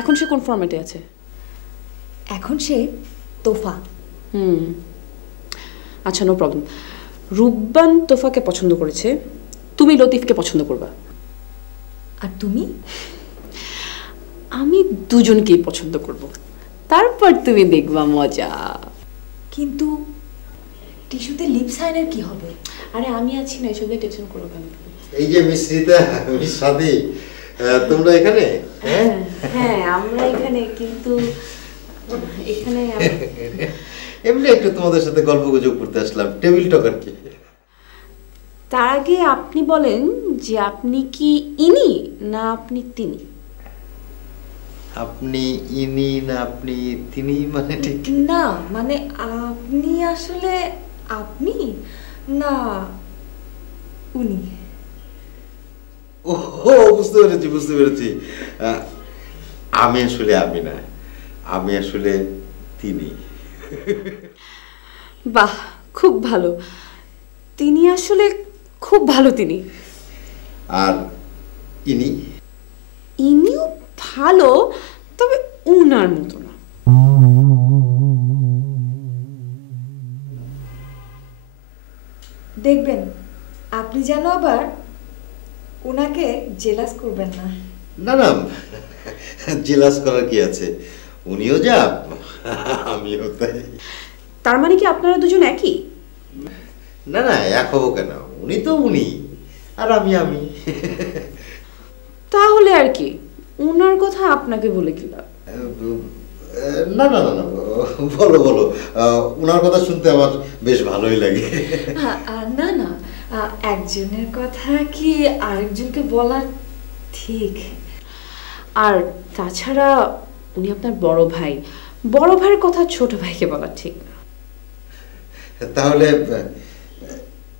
এখন সে কোন ফরম্যাটে আছে? এখন সে তোফা। আচ্ছা, নো প্রবলেম। রূপবান তোফাকে পছন্দ করেছে, তুমি লতিফকে পছন্দ করবা। আর তুমি? আমি দুজনকেই পছন্দ করব, তারপর তুমি দেখবা মজা। কিন্তু টিস্যুতে লিপ সাইনের কি হবে? আরে আমি আছি না, এসব নিয়ে টেনশন করো কেন? এই যে মিস রিতা, মিস সাদি, তোমরা এখানে? হ্যাঁ আমরা এখানে, কিন্তু এখানে এমনি একটু তোমাদের সাথে গল্প গুজব করতে আসলাম, টেবিল টক আর কি। তার আগে আপনি বলেন যে আপনি কি ইনি না আপনি তিনি? আপনি ইনি না আপনি তিনি, মানে ঠিক না, মানে আপনি আসলে আপনি না উনি। ও বুঝতে পেরেছি, বুঝতে পেরেছি। আমি আসলে আমি না, আমি আসলে তিনি। বাহ, খুব ভালো। তিনি আসলে খুব ভালো তিনি। আর ইনি? ইনিও ভালো, তবে উনার মতো না। দেখবেন আপনি যেন আবার ওনাকে জেলাস করবেন না। না না, জেলাস করার কি আছে, উনিও যা আমিও তাই। তার মানে কি আপনারা দুজন একই? না না, এক হবো কেন, উনি তো উনি আর আমি আমি। তাহলে আর কি, উনার কথা আপনাকে বলে কি লাভ? না না না না, বলো বলো, ওনার কথা শুনতে আমার বেশ ভালোই লাগে। না না, একজনের কথা কি আরেকজনকে বলা ঠিক? আর তাছাড়া উনি আপনার বড় ভাই, বড় ভাইয়ের কথা ছোট ভাইকে বলা ঠিক না। তাহলে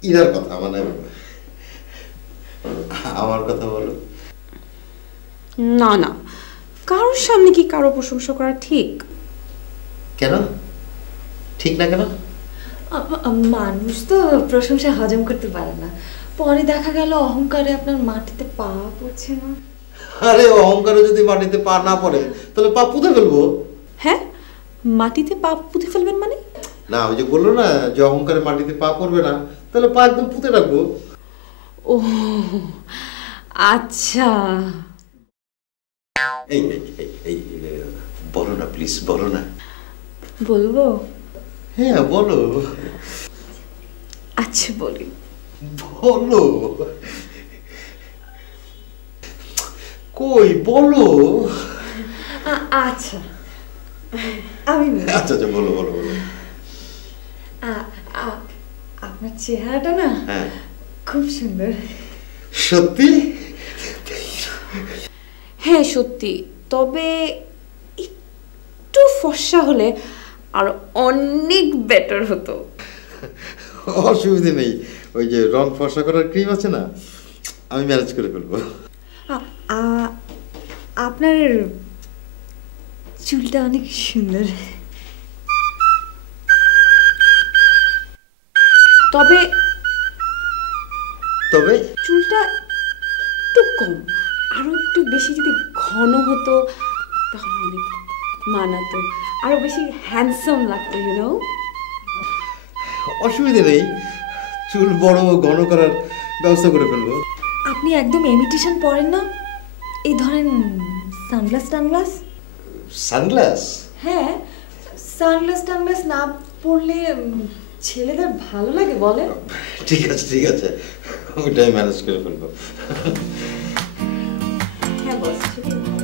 ইনার কথা, মানে আমার কথা বলো। না না, কারোর সামনে কি কারো প্রশংসা করা ঠিক? কেন ঠিক না কেন? মানুষ তো প্রশংসা হজম করতে পারে না, পরে দেখা গেল অহংকারে আপনার মাটিতে পা পড়ছে না। আরে অহংকারে যদি মাটিতে পা না পড়ে তাহলে পা পুঁতে ফেলবো। হ্যাঁ, মাটিতে পা পুঁতে ফেলবেন মানে? না, ওই যে বললো না যে অহংকারে মাটিতে পা পড়বে না, তাহলে পা একদম পুঁতে রাখবো। ও আচ্ছা। এই এই বলো না প্লিজ, বলো না। বলবো? হ্যাঁ বলো। আচ্ছা বলি। বলো, কই বলো। আচ্ছা আমি আচ্ছা আচ্ছা, বলো বলো বলো। আপনার চেহারাটা না খুব সুন্দর। সত্যি? হ্যাঁ সত্যি, তবে একটু ফর্সা হলে আর অনেক বেটার হতো। অসুবিধে নেই, ওই যে রং ফর্সা করার ক্রিম আছে না, আমি ম্যানেজ করে ফেলবো। আপনার চুলটা অনেক সুন্দর। তবে তবে চুলটা একটু কম, আরো একটু বেশি যদি ঘন হতো তাহলে অনেক মানাতো, আরো বেশি হ্যান্ডসাম লাগতো, ইউ নো। অসুবিধে নেই, চুল বড় ঘন করার ব্যবস্থা করে ফেলবো। আপনি একদম ইমিটেশন পরেন না? এই ধরেন সানগ্লাস টানগ্লাস। সানগ্লাস? হ্যাঁ, সানগ্লাস টানগ্লাস না পরলে ছেলেদের ভালো লাগে বলে। ঠিক আছে ঠিক আছে, ওইটাই ম্যানেজ করে ফেলবো। হ্যাঁ বস, সেটাই ভালো।